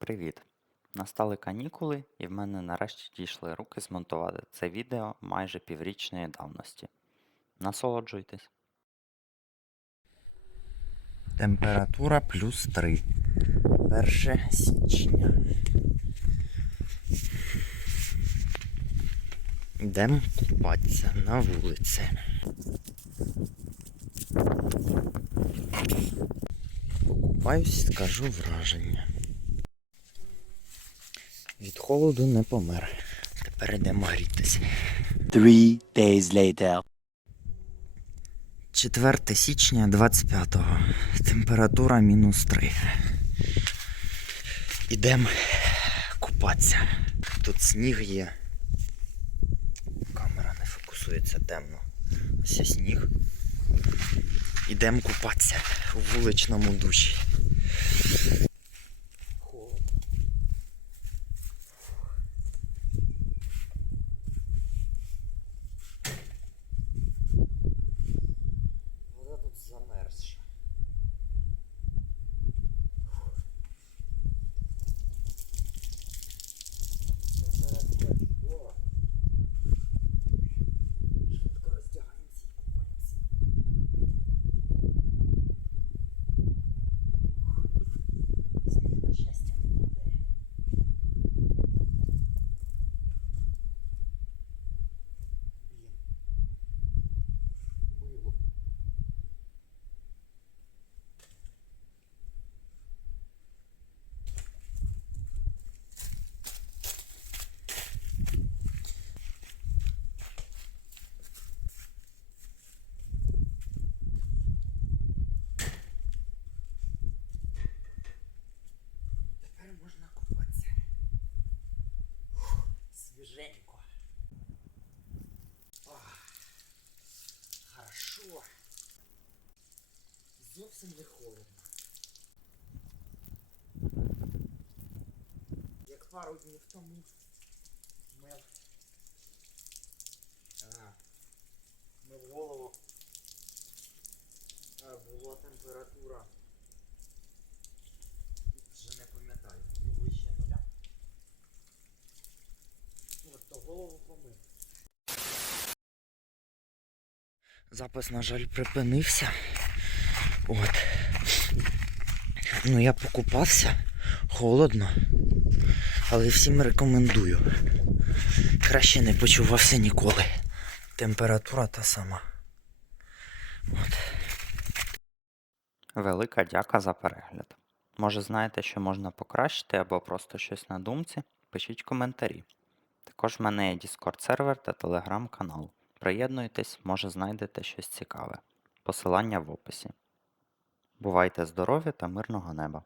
Привіт! Настали канікули, і в мене нарешті дійшли руки змонтувати це відео майже піврічної давності. Насолоджуйтесь. Температура плюс 3. 1 січня. Йдемо купатися на вулиці. Покупаюсь, скажу враження. Від холоду не помер. Тепер йдемо грітися. Three days later. 4 січня 25-го. Температура мінус 3. Ідемо купатися. Тут сніг є. Камера не фокусується темно. Ось є сніг. Ідемо купатися у вуличному душі. Холодно. Вода тут замерзша. Температура чудова. Швидко роздягаємося і купаємося. Сніг, на щастя, не падає. Блін. Мило. Тепер можна купатися. Фух, Свіженько. О, Хорошо. Зовсім не холодно. Як пару днів тому мив. Запис, на жаль, припинився. От. Ну я покупався. Холодно. Але всім рекомендую. Краще не почувався ніколи. Температура та сама. От. Велика дяка за перегляд. Може знаєте, що можна покращити або просто щось на думці? Пишіть коментарі. Також в мене є Discord сервер та Telegram канал. Приєднуйтесь, може знайдете щось цікаве. Посилання в описі. Бувайте здорові та мирного неба!